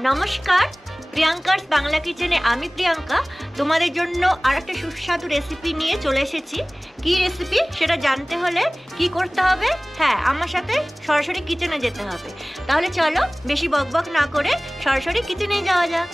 নমস্কার, প্রিয়াঙ্কার বাংলা কিচেনে আমি প্রিয়াঙ্কা তোমাদের জন্য আরেকটা সুস্বাদু রেসিপি নিয়ে চলে এসেছি। কি রেসিপি সেটা জানতে হলে কি করতে হবে? হ্যাঁ, আমার সাথে সরাসরি কিচেনে যেতে হবে। তাহলে চলো বেশি বকবক না করে সরাসরি কিচেনে যাওয়া যাক।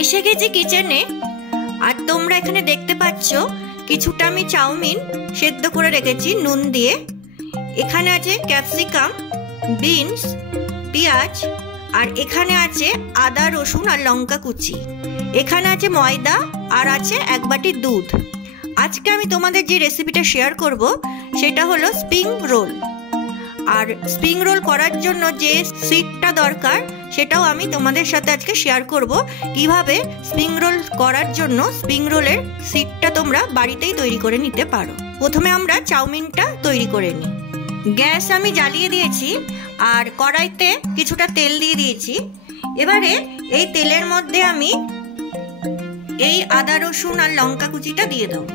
এসে গেছি কিচেনে। আর তোমরা এখানে দেখতে পাচ্ছ কিছুটা আমি চাউমিন সেদ্ধ করে রেখেছি নুন দিয়ে। এখানে আছে ক্যাপসিকাম, বিনস, পেঁয়াজ, আর এখানে আছে আদা, রসুন আর লঙ্কা কুচি। এখানে আছে ময়দা আর আছে 1 বাটি দুধ। আজকে আমি তোমাদের যে রেসিপিটা শেয়ার করব সেটা হলো স্প্রিং রোল। আর স্প্রিং রোল করার জন্য যে সিডটা দরকার সেটাও আমি তোমাদের সাথে আজকে শেয়ার করব, কিভাবে স্প্রিং রোল করার জন্য স্প্রিং রোলের সিডটা তোমরা বাড়িতেই তৈরি করে নিতে পারো। প্রথমে আমরা চাউমিনটা তৈরি করে নিই। গ্যাস আমি জ্বালিয়ে দিয়েছি আর কড়াইতে কিছুটা তেল দিয়ে দিয়েছি। এবারে এই তেলের মধ্যে আমি এই আদা, রসুন আর লঙ্কা কুচিটা দিয়ে দেবো।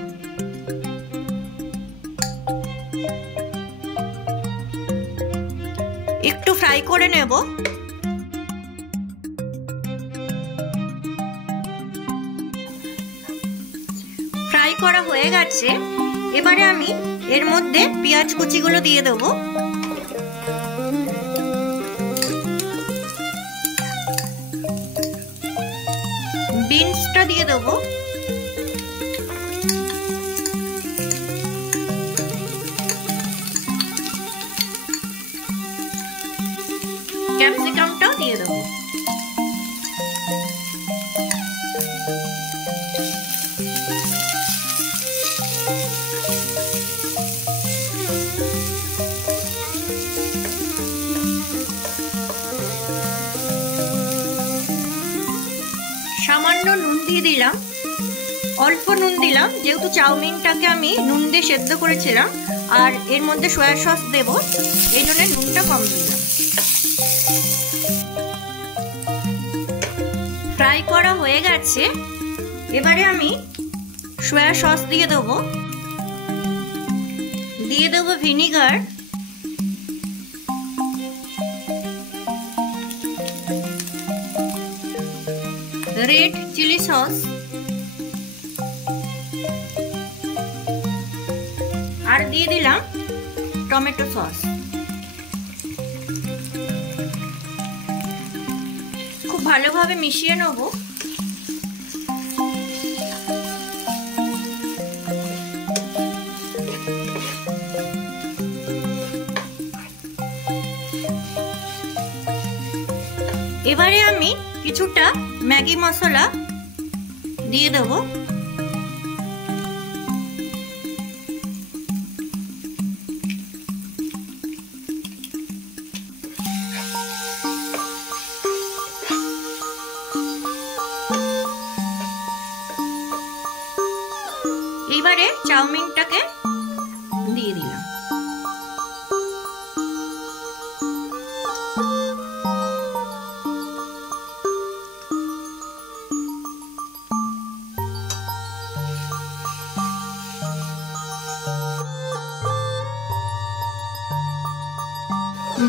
একটু ফ্রাই করে নেব। ফ্রাই করা হয়ে গেছে। এবারে আমি এর মধ্যে পেঁয়াজ কুচিগুলো দিয়ে দেবো। বিনসটা দিয়ে দেবো। ক্যাপসিকামটাও দিয়ে দেবো। সামান্য নুন দিয়ে দিলাম, অল্প নুন দিলাম, যেহেতু চাউমিনটাকে আমি নুন দিয়ে সেদ্ধ করেছিলাম আর এর মধ্যে সয়া সস দেব, এই জন্য নুনটা কম দিলাম। ফ্রাই করা হয়ে গেছে। এবারে আমি সয়া সস দিয়ে দেবো। দিয়ে দেবো ভিনিগার, রেড চিলি সস আর দিয়ে দিলাম টমেটো সস। খুব ভালোভাবে মিশিয়ে নেব। এবারে আমি কিছুটা ম্যাগি মশলা দিয়ে দেব। এবারে চাউমিনটাকে দিয়ে দিলাম।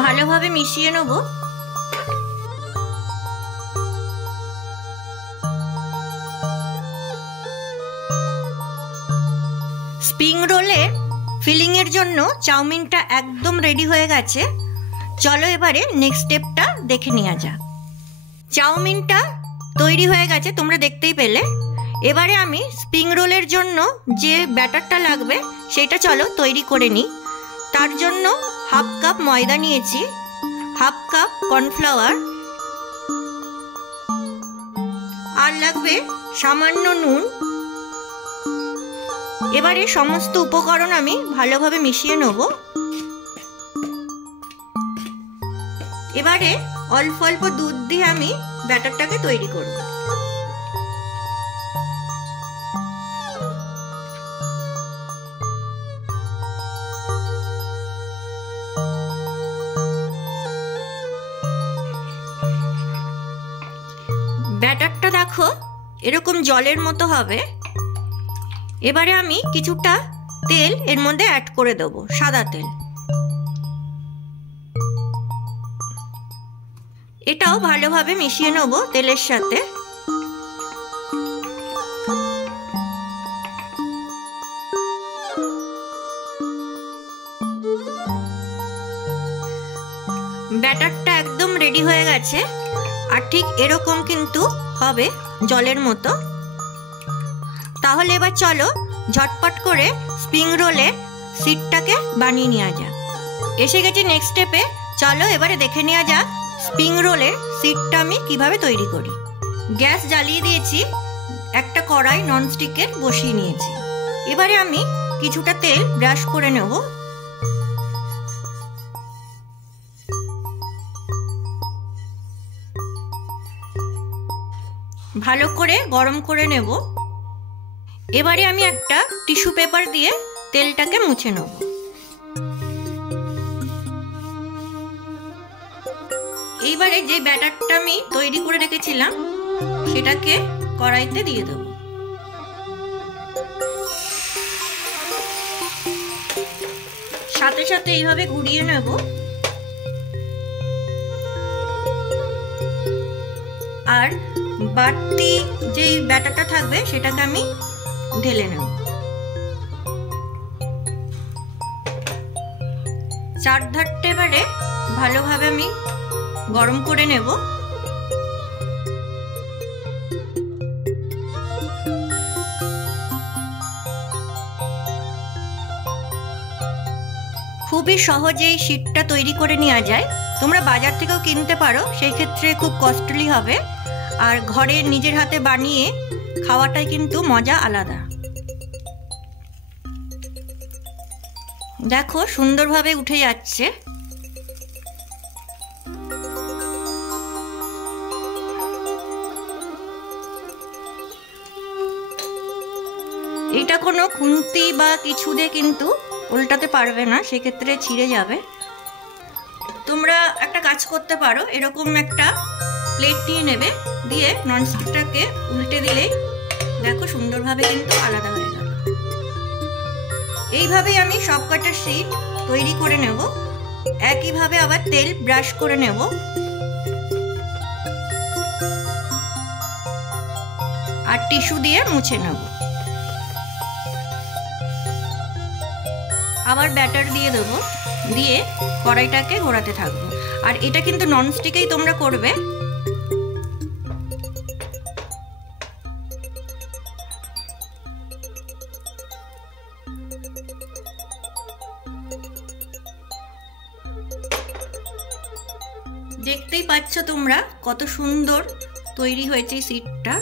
ভালোভাবে মিশিয়ে নেব। স্প্রিং রোলের ফিলিং এর জন্য চাউমিনটা একদম রেডি হয়ে গেছে। চলো এবারে নেক্সট স্টেপটা দেখে নেওয়া যাক। চাউমিনটা তৈরি হয়ে গেছে, তোমরা দেখতেই পেলে। এবারে আমি স্প্রিং রোলের জন্য যে ব্যাটারটা লাগবে সেটা চলো তৈরি করে নিই। তার জন্য 1/2 কাপ ময়দা নিয়েছি, 1/2 কাপ কর্নফ্লাওয়ার, আর লাগবে সামান্য নুন। এবারে সমস্ত উপকরণ আমি ভালোভাবে মিশিয়ে নেব। এবারে অল্প অল্প দুধ দিয়ে আমি ব্যাটারটাকে তৈরি করব। ব্যাটারটা দেখো এরকম জলের মতো হবে। এবারে আমি কিছুটা তেল এর মধ্যে অ্যাড করে দেবো, সাদা তেল। এটাও ভালোভাবে মিশিয়ে নেবো তেলের সাথে। ব্যাটারটা একদম রেডি হয়ে গেছে, আর ঠিক এরকম কিন্তু হবে জলের মতো। তাহলে এবার চলো ঝটপট করে স্প্রিং রোলের সিটটাকে বানিয়ে নেওয়া যাক। এসে গেছি নেক্সট স্টেপে। চলো এবারে দেখে নেওয়া যাক স্প্রিং রোলের সিটটা আমি কিভাবে তৈরি করি। গ্যাস জ্বালিয়ে দিয়েছি, একটা কড়াই ননস্টিকের বসিয়ে নিয়েছি। এবারে আমি কিছুটা তেল ব্রাশ করে নেব। ভালো করে গরম করে নেব। এবারে আমি একটা টিস্যু পেপার দিয়ে তেলটাকে মুছে নেব। এইবারে যে ব্যাটারটা আমি তৈরি করে রেখেছিলাম সেটাকে কড়াইতে দিয়ে দেব। সাথে সাথে এইভাবে ঘুরিয়ে নেব। আর বাড়তি যে ব্যাটারটা থাকবে সেটাকে আমি ঢেলে নেব। চারধারটা এবারে ভালোভাবে আমি গরম করে নেব। খুবই সহজেই শীটটা তৈরি করে নেওয়া যায়। তোমরা বাজার থেকেও কিনতে পারো, সেই ক্ষেত্রে খুব কস্টলি হবে। আর ঘরে নিজের হাতে বানিয়ে খাওয়াটাই কিন্তু মজা আলাদা। দেখো সুন্দরভাবে উঠে যাচ্ছে। এটা কোনো খুন্তি বা কিছু দিয়ে কিন্তু উল্টাতে পারবে না, সেক্ষেত্রে ছিঁড়ে যাবে। তোমরা একটা কাজ করতে পারো, এরকম একটা প্লেট নিয়ে নেবে, দিয়ে ননস্টিকটাকে উল্টে দিলেই দেখো সুন্দরভাবে কিন্তু আলাদা হয়ে গেল। এইভাবেই আমি সব কটা শীট তৈরি করে নেব। একইভাবে আবার তেল ব্রাশ করে নেব। আর টিস্যু দিয়ে মুছে নেব। আবার ব্যাটার দিয়ে দেবো, দিয়ে কড়াইটাকে ঘোরাতে থাকবো। আর এটা কিন্তু ননস্টিকেই তোমরা করবে। দেখতেই পাচ্ছ তোমরা কত সুন্দর তৈরি হয়েছে এই সিটটা।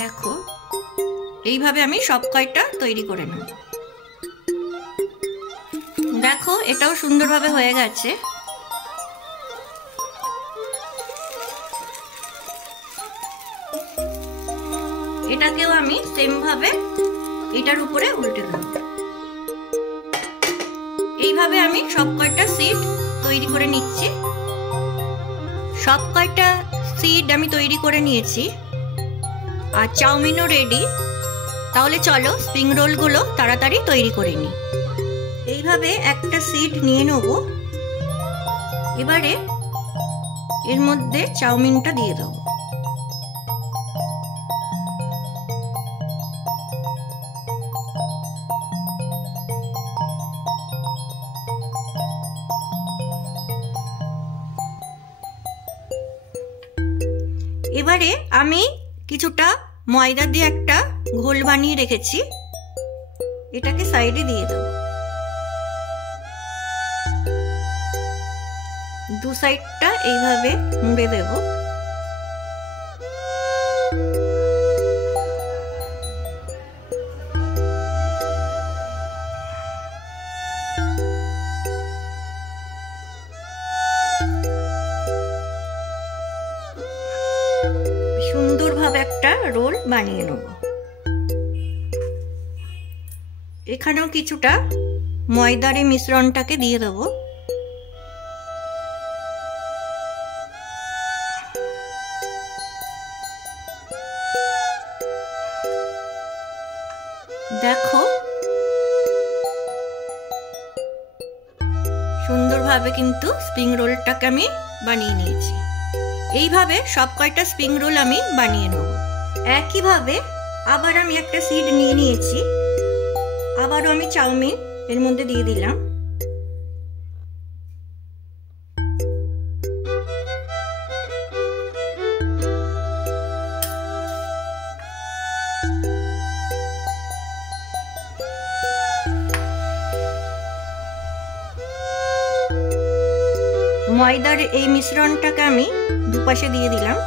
দেখো এইভাবে আমি সব কয়টা তৈরি করে নেব। দেখো এটাও সুন্দরভাবে হয়ে গেছে। এটাকেও আমি সেম ভাবে এটার উপরে উল্টে দেব। এইভাবে আমি সব কয়টা সিট তৈরি করে নিচ্ছি। সব কয়টা সিট আমি তৈরি করে নিয়েছি, আর চাউমিনও রেডি। তাহলে চলো স্প্রিং রোলগুলো তাড়াতাড়ি তৈরি করে নিই। এইভাবে একটা সিট নিয়ে নেব। এবারে এর মধ্যে চাউমিনটা দিয়ে দেবো। এবারে আমি কিছুটা ময়দা দিয়ে একটা ঘোল বানিয়ে রেখেছি, এটাকে সাইডে দিয়ে দেবো। দু সাইডটা এইভাবে মুড়ে দেব। সুন্দরভাবে একটা রোল বানিয়ে নেব। এখানেও কিছুটা ময়দার এই মিশ্রণটাকে দিয়ে দেবো। সুন্দরভাবে কিন্তু স্প্রিং রোলটাকে আমি বানিয়ে নিয়েছি। এইভাবে সব কয়টা স্প্রিং রোল আমি বানিয়ে নেব। একইভাবে আবার আমি একটা সিড নিয়ে নিয়েছি, আবারও আমি চাউমিন এর মধ্যে দিয়ে দিলাম। ময়দার এই মিশ্রণটাকে আমি দুপাশে দিয়ে দিলাম।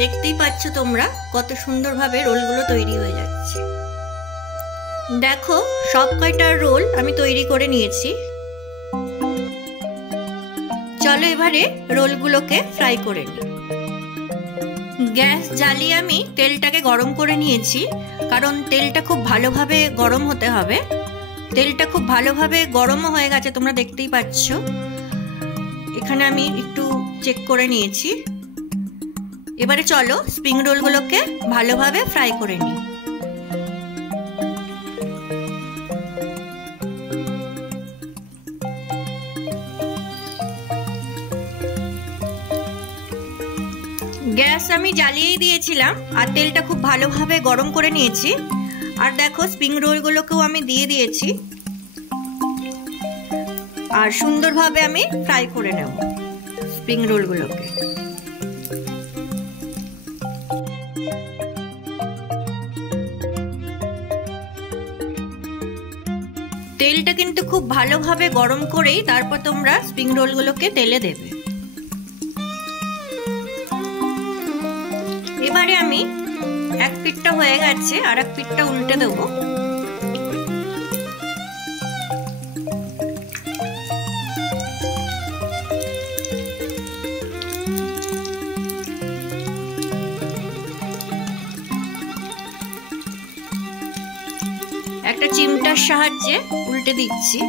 দেখতেই পাচ্ছ তোমরা কত সুন্দরভাবে রোলগুলো তৈরি হয়ে যাচ্ছে। দেখো সব কয়টা রোল আমি তৈরি করে নিয়েছি। চলো এবারে রোলগুলোকে ফ্রাই করে নিই। গ্যাস জ্বালিয়ে আমি তেলটাকে গরম করে নিয়েছি, কারণ তেলটা খুব ভালোভাবে গরম হতে হবে। তেলটা খুব ভালোভাবে গরমও হয়ে গেছে, তোমরা দেখতেই পাচ্ছ। এখানে আমি একটু চেক করে নিয়েছি। এবারে চলো স্প্রিং রোলগুলোকে ভালোভাবে ফ্রাই করে নিই। গ্যাস আমি জ্বালিয়েই দিয়েছিলাম আর তেলটা খুব ভালোভাবে গরম করে নিয়েছি। আর দেখো স্প্রিং রোলগুলোকেও আমি দিয়ে দিয়েছি আর সুন্দরভাবে আমি ফ্রাই করে নেব স্প্রিং রোলগুলোকে। তেলটা কিন্তু খুব ভালোভাবে গরম করেই তারপর তোমরা স্প্রিং রোলগুলোকে তেলে দেবে। এবারে আমি এক পিঠটা হয়ে গেছে আর এক পিঠটা উল্টে দেবো। একটা চিমটার সাহায্যে উল্টে দিচ্ছি।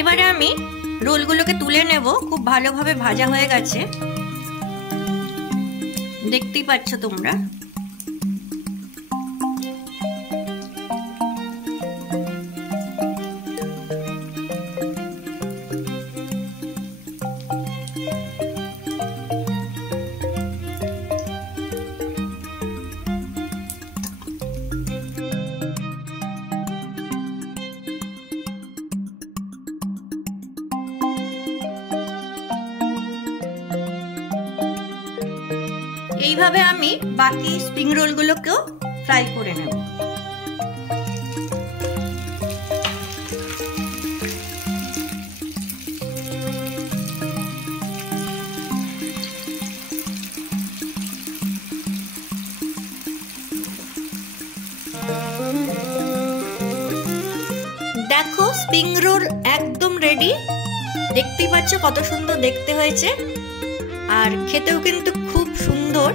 এবারে আমি রোলগুলোকে তুলে নেব। খুব ভালোভাবে ভাজা হয়ে গেছে, দেখতেই পাচ্ছ তোমরা। এইভাবে আমি বাকি স্প্রিং রোলগুলোকেও ফ্রাই করে নেব। দেখো স্প্রিং রোল একদম রেডি, দেখতেই পাচ্ছ কত সুন্দর দেখতে হয়েছে আর খেতেও কিন্তু খুব সুন্দর।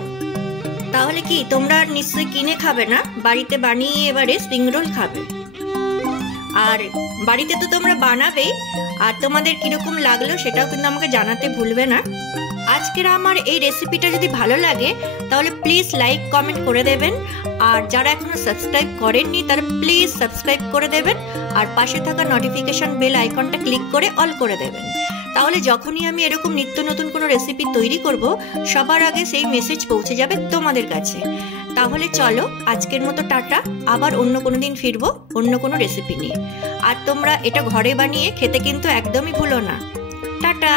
তাহলে কি তোমরা নিশ্চয়ই কিনে খাবে না, বাড়িতে বানিয়ে এবারে স্প্রিং রোল খাবে। আর বাড়িতে তো তোমরা বানাবেই, আর তোমাদের কিরকম লাগলো সেটাও কিন্তু আমাকে জানাতে ভুলবে না। আজকের আমার এই রেসিপিটা যদি ভালো লাগে তাহলে প্লিজ লাইক কমেন্ট করে দেবেন, আর যারা এখনো সাবস্ক্রাইব করেননি তারা প্লিজ সাবস্ক্রাইব করে দেবেন, আর পাশে থাকা নোটিফিকেশন বেল আইকনটা ক্লিক করে অল করে দেবেন। তাহলে যখনই আমি এরকম নিত্য নতুন কোনো রেসিপি তৈরি করব সবার আগে সেই মেসেজ পৌঁছে যাবে তোমাদের কাছে। তাহলে চলো আজকের মতো টাটা, আবার অন্য কোনো দিন ফিরবো অন্য কোনো রেসিপি নিয়ে। আর তোমরা এটা ঘরে বানিয়ে খেতে কিন্তু একদমই ভুলো না। টাটা।